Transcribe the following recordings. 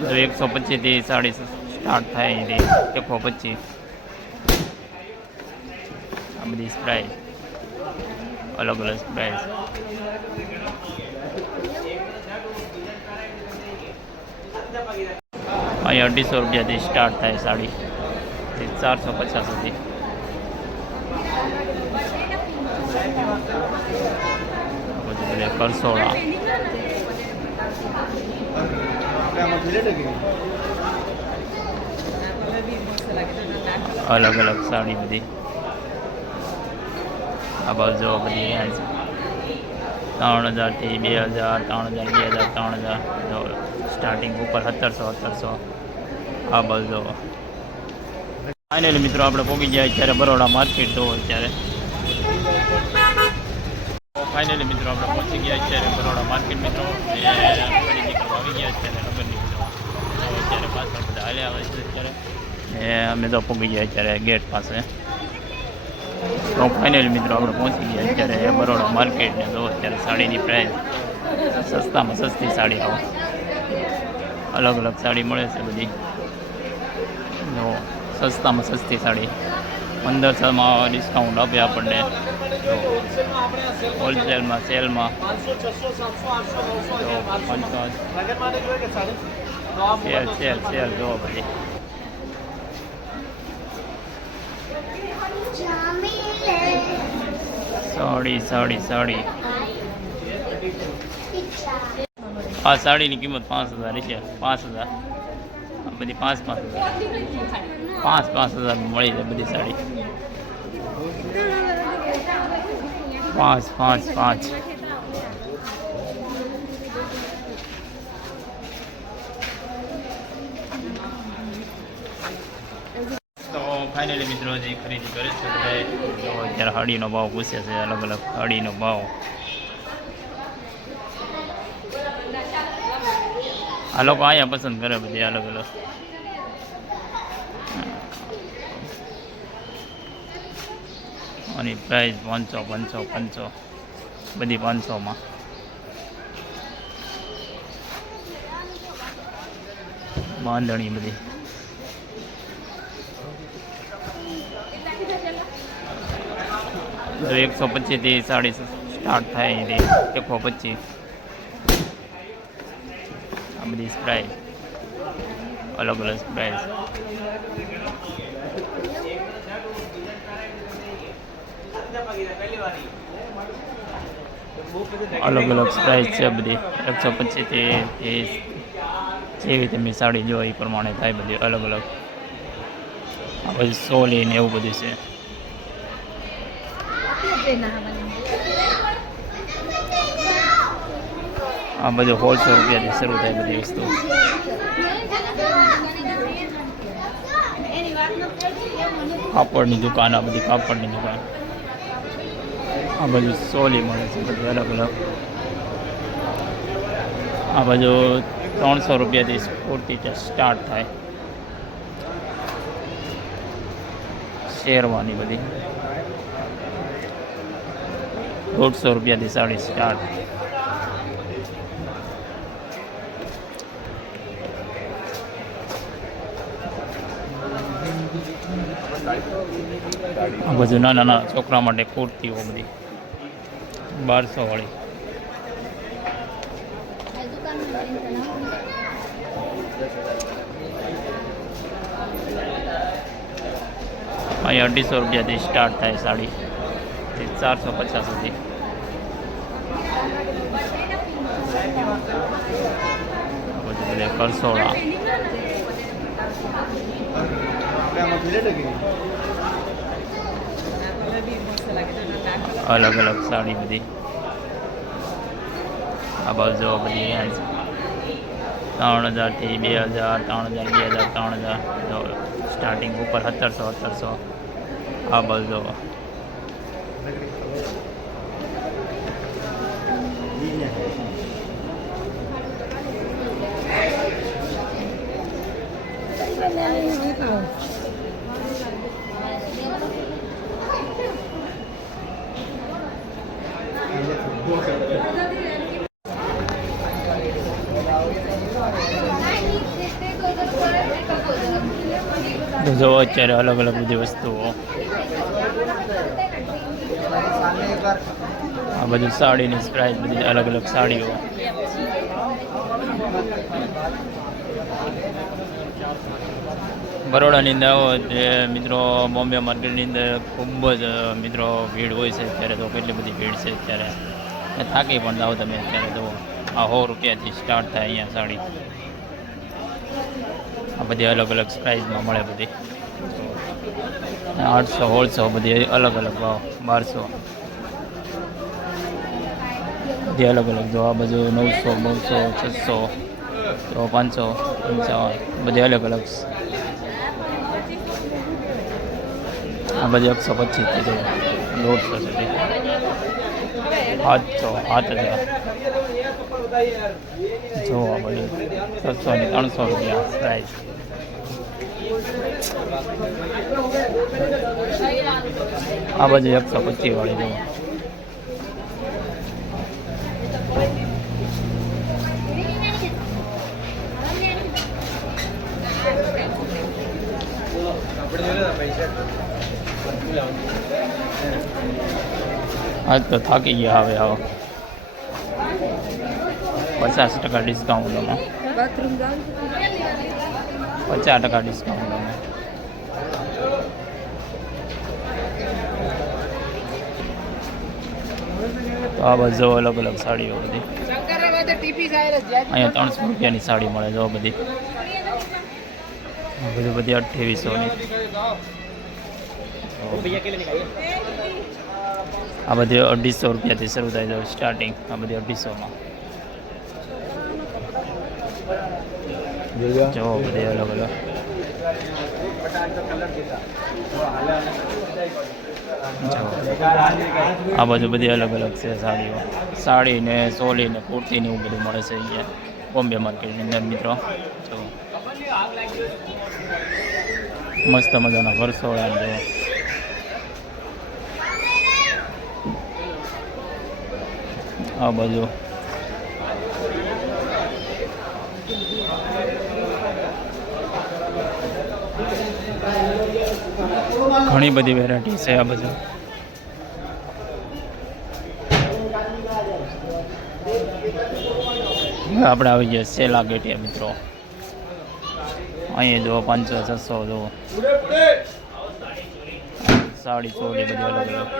જો એકસો પચીસથી સાડી સ્ટાર્ટ થાય અહીંથી. એકસો પચીસ. આ બધી પ્રાઇસ અલગ અલગ પ્રાઇસ અહીં અઢીસો રૂપિયાથી સ્ટાર્ટ થાય સાડી. ચારસો પચાસ સુધી કરસોડા અલગ અલગ સાડી બધી આ બાજુ જો બધી અહીંયા છે ત્રણ હજારથી બે હજાર, ત્રણ હજાર, બે હજાર, ત્રણ હજાર, જો સ્ટાર્ટિંગ ઉપર સત્તરસો સત્તરસો, આ બાજુ જો. ફાઇનલી મિત્રો, આપણે પહોંચી ગયા અત્યારે બરોડા માર્કેટ જો અત્યારે. ફાઇનલી મિત્રો, આપણે પહોંચી ગયા અત્યારે બરોડા માર્કેટ મિત્રો. એ ખરીદી કરવા આવી ગયા અત્યારે નગરની મિત્રો તો અત્યારે પાછળ બધા હાલ્યા આવે છે અત્યારે. એ અમે તો પહોંચી ગયા અત્યારે ગેટ પાસે. તો ફાઇનલી મિત્રો આપણે પહોંચી ગયા અત્યારે બરોડા માર્કેટ ને તો અત્યારે સાડીની પ્રાઇસ સસ્તામાં સસ્તી સાડી આવો. અલગ અલગ સાડી મળે છે બધી. જો સસ્તામાં સસ્તી સાડી. પંદરસોમાં ડિસ્કાઉન્ટ આપે આપણને. હોલસેલમાં સેલમાં સેલ સેલ સેલ જો બધી સાડી સાડી સાડી. આ સાડીની કિંમત પાંચ હજાર છે પાંચ હજાર. બધી પાંચ પાંચ પાંચ પાંચ હજાર મળી જાય બધી સાડી. પાંચ પાંચ પાંચ. ફાઇનલી મિત્રો જે ખરીદી કરે છે અત્યારે હાડીનો ભાવ પૂછે છે અલગ અલગ હાડીનો ભાવ. આ લોકો અહીંયા પસંદ કરે બધી અલગ અલગ આની પ્રાઇસ પાંચસો પાંચસો પાંચસો. બધી પાંચસોમાં. બાંધણી બધી. એકસો પચીસથી સાડી સ્ટાર્ટ થાય એકસો પચીસ. આ બધી પ્રાઇસ અલગ અલગ પ્રાઇસ અલગ અલગ પ્રાઇસ છે બધી એકસો પચીસથી ત્રીસ જેવી તમે સાડી જો એ પ્રમાણે થાય બધી અલગ અલગ બધી સોલી ને એવું બધું છે આ બધું હોલસેલ રૂપિયાથી શરૂ થાય બધી વસ્તુ. કાપડની દુકાન, આ બધી કાપડની દુકાન. આ બધું સોલી મળે છે, બધું અલગ અલગ. આ બાજુ ત્રણસો રૂપિયાથી સ્ફૂર્તિ સ્ટાર્ટ થાય. શેરવાની બધી. દોઢસો રૂપિયાથી સાડી સ્ટાર્ટ આ બધું નાના નાના છોકરા માટે કુર્તીઓ બધી. બારસો વાળી. અહીં અઢીસો રૂપિયાથી સ્ટાર્ટ થાય સાડી. ચારસો પચાસ સુધી. બધું બધે કરસોડા અલગ અલગ સાડી બધી. આ બાજુ જોવા બધી ત્રણ હજારથી બે હજાર ત્રણ હજાર બે હજાર ત્રણ હજાર. સ્ટાર્ટિંગ ઉપર સત્તરસો સત્તરસો આ બાજુ જો જો અત્યારે અલગ અલગ બધી વસ્તુઓ. આ બધું સાડીની પ્રાઇસ બધી અલગ અલગ સાડીઓ. બરોડાની અંદર આવો જે મિત્રો બોમ્બે માર્કેટની અંદર ખૂબ જ મિત્રો ભીડ હોય છે અત્યારે તો કેટલી બધી ભીડ છે અત્યારે. ને થાકી પણ જાઓ તમે અત્યારે જુઓ. આ સો રૂપિયાથી સ્ટાર્ટ થાય અહીંયા સાડી. આ બધી અલગ અલગ પ્રાઇઝમાં મળે બધી. આઠસો, સોળસો બધી અલગ અલગ ભાવ બારસો. બધી અલગ અલગ જો આ બધું નવસો બસો છસો, તો પાંચસો, પંચાવન, બધી અલગ અલગ. આ બધી એકસો પચીસથી દોઢસો સુધી. સાતસો સાત હજાર જોવા બધી છસો ને ત્રણસો રૂપિયા પ્રાઇસ આ બધી એકસો પચીસ વાળી જો આજ તો થાકી ગયા હવે આવો. પચાસ ટકા ડિસ્કાઉન્ટમાં બાથરૂમ જાવ પચાસ ટકા ડિસ્કાઉન્ટમાં તો આ બધું અલગ અલગ સાડીઓ બધી. ટીપી જાય અહીંયા ત્રણસો રૂપિયાની સાડી મળે જો બધી. આ બધી બધી અઠ્યાવીસોની. આ બધી અઢીસો રૂપિયાથી શરૂ થાય છે સ્ટાર્ટિંગ આ બધી અઢીસોમાં. જો બધી અલગ અલગ. આ બાજુ બધી અલગ અલગ છે સાડીઓ. સાડી ને સોલી ને કુર્તી ને એવું બધું મળે છે અહીંયા બોમ્બે માર્કેટની અંદર મિત્રો. જો. મસ્ત મજાના વર્ષો ને જો. આ બાજુ. ઘણી બધી વેરાયટી છે આ બાજુ. આપણે આવી ગયા સેલા ગેટિયા મિત્રો. અહીંયા જો પાંચસો, છસો જુઓ. સાડી, ચોળી બધી અલગ અલગ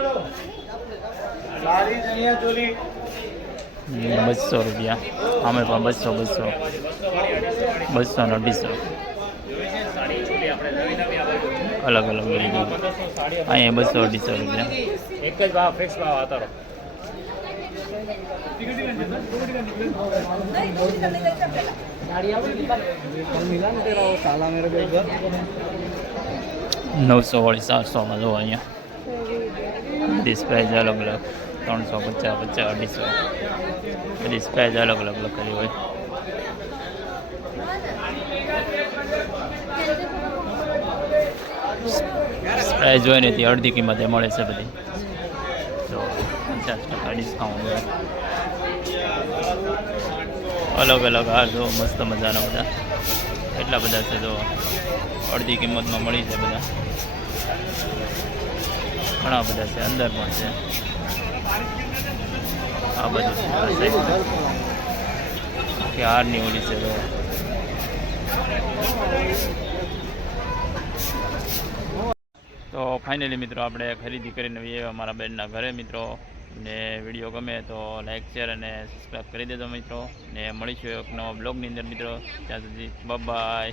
બસો રૂપિયા. અમે પણ બસો બસો. બસો ને અઢીસો. અલગ અલગ. અહીંયા બસો અઢીસો રૂપિયા. એક જ ભાવ ફિક્સ ભાવ આવતો નવસો વાળી સાતસોમાં જો અહીંયા. ડિસ્પ્રાઇઝ અલગ અલગ. ત્રણસો પચાસ પચાસ, અઢીસો. બધી સ્પ્રાઇઝ અલગ અલગ લખેલી હોય. સ્પ્રાઇઝ હોય ને તે અડધી કિંમતે મળે છે બધી. તો પચાસ ટકા ડિસ્કાઉન્ટ અલગ અલગ આ જો મસ્ત મજાના બધા. એટલા બધા છે જો અડધી કિંમતમાં મળી છે બધા. ઘણા બધા છે, અંદર પણ છે. આ બધું સાઈડમાં ઓલી છે. તો તો ફાઇનલી મિત્રો આપણે ખરીદી કરીને આવીએ અમારા બેનના ઘરે મિત્રો. ને વીડિયો ગમે તો લાઈક શેર અને સબસ્ક્રાઈબ કરી દેજો મિત્રો. ને મળીશું એક નવા બ્લોગની અંદર મિત્રો. ત્યાં સુધી બાય